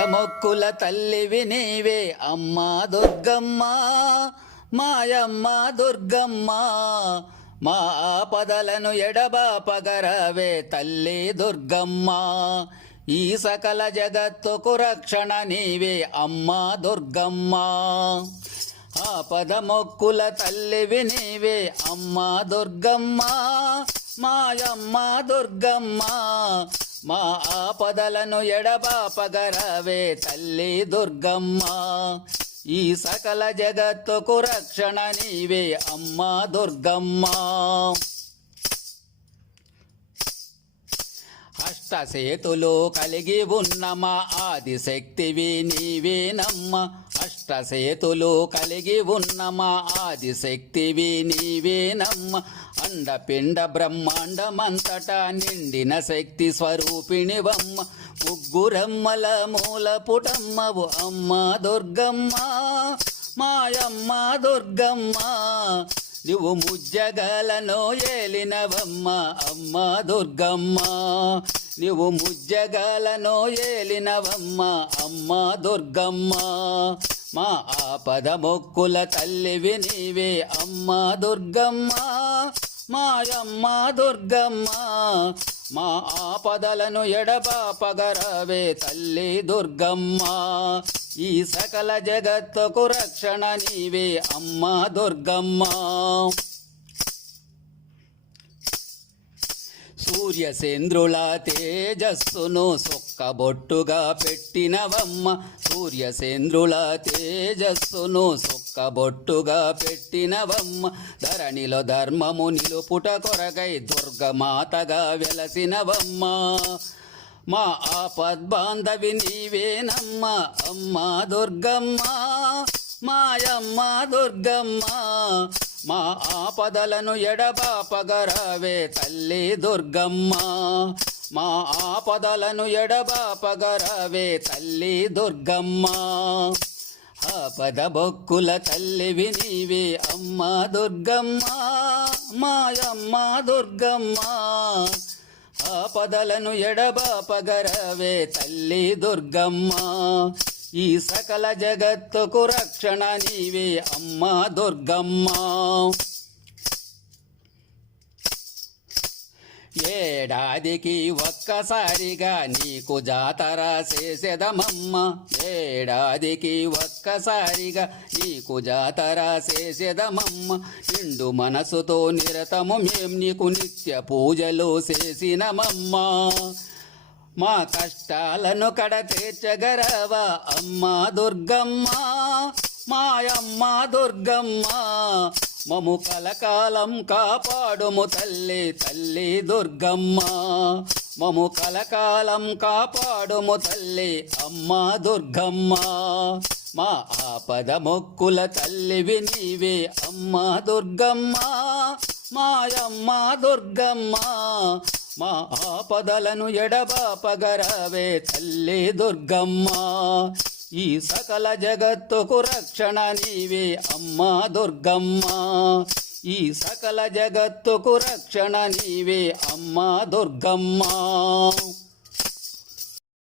పదమొక్కుల తల్లివి నీవే అమ్మా దుర్గమ్మ, మాయమ్మ దుర్గమ్మ. మా ఆపదలను ఎడబాపగరవే తల్లి దుర్గమ్మ. ఈ సకల జగత్తుకు రక్షణ నీవే అమ్మా దుర్గమ్మ. ఆపదమొక్కుల తల్లివి నీవే అమ్మా దుర్గమ్మ, మాయమ్మ దుర్గమ్మ. మా ఆపదలను ఎడబాపగరవే తల్లి దుర్గమ్మ. ఈ సకల జగత్తుకు రక్షణ నీవే అమ్మా దుర్గమ్మ. అష్టసేతులు కలిగి ఉన్న మా ఆదిశక్తివి నీవేనమ్మ. అష్టసేతులు కలిగి ఉన్న మా ఆదిశక్తివి నీవేనమ్మ. అండపిండ బ్రహ్మాండమంతటా నిండిన శక్తి స్వరూపిణివమ్మ. ముగ్గురమ్మల మూల పుటమ్మవు అమ్మ దుర్గమ్మ, మాయమ్మ దుర్గమ్మ. నువ్వు ముజ్జగాలను ఏలినవమ్మ అమ్మ దుర్గమ్మ. నువ్వు ముజ్జగాలను ఏలినవమ్మ అమ్మ దుర్గమ్మ. మా ఆపదమొక్కుల తల్లివి నీవే అమ్మ దుర్గమ్మ, మాయమ్మ దుర్గమ్మ. మా ఆపదలను ఎడబాపగరవే తల్లి దుర్గమ్మ. ఈ సకల జగత్తుకు రక్షణ నీవే అమ్మ దుర్గమ్మ. సూర్యచంద్రుల తేజస్సును సొక్కబొట్టుగా పెట్టినవమ్మ. సూర్యచంద్రుల తేజస్సును సొక్కబొట్టుగా పెట్టినవమ్మ. ధరణిలో ధర్మము నిలుపుట కొరకై దుర్గమాతగా వెలసినవమ్మ. మా ఆపద్బాంధవి నీవేనమ్మ అమ్మ దుర్గమ్మ, మాయమ్మ దుర్గమ్మ. మా ఆపదలను ఎడబాపగరవే తల్లి దుర్గమ్మ. మా ఆపదలను ఎడబాపగరవే తల్లి దుర్గమ్మ. ఆపదబొక్కుల తల్లివి నీవే అమ్మ దుర్గమ్మ, మాయమ్మ దుర్గమ్మ. ఆపదలను ఎడబాపగరవే తల్లి దుర్గమ్మ. ఈ సకల జగత్తుకు రక్షణ నీవే అమ్మ దుర్గమ్మ. ఏడాదికి ఒక్కసారిగా నీకు జాతర చేసేదమమ్మ. ఏడాదికి ఒక్కసారిగా నీకు జాతర చేసేదమమ్మ. నిండు మనసుతో నిరతము మేం నీకు నిత్య పూజలు చేసినమమ్మ. మా కష్టాలను కడ తీర్చగరవా అమ్మ దుర్గమ్మ, మాయమ్మ దుర్గమ్మ. మము కలకాలం కాపాడుము తల్లి తల్లి దుర్గమ్మ. మము కలకాలం కాపాడుము తల్లి అమ్మ దుర్గమ్మ. మా ఆపదమొక్కుల తల్లివి నీవే అమ్మ దుర్గమ్మ, మాయమ్మ దుర్గమ్మ. మా ఆపదలను ఎడబాపగరవే తల్లి దుర్గమ్మ. ఈ సకల జగత్తుకు రక్షణ నీవే అమ్మ దుర్గమ్మ. ఈ సకల జగత్తుకు రక్షణ నీవే అమ్మ దుర్గమ్మ.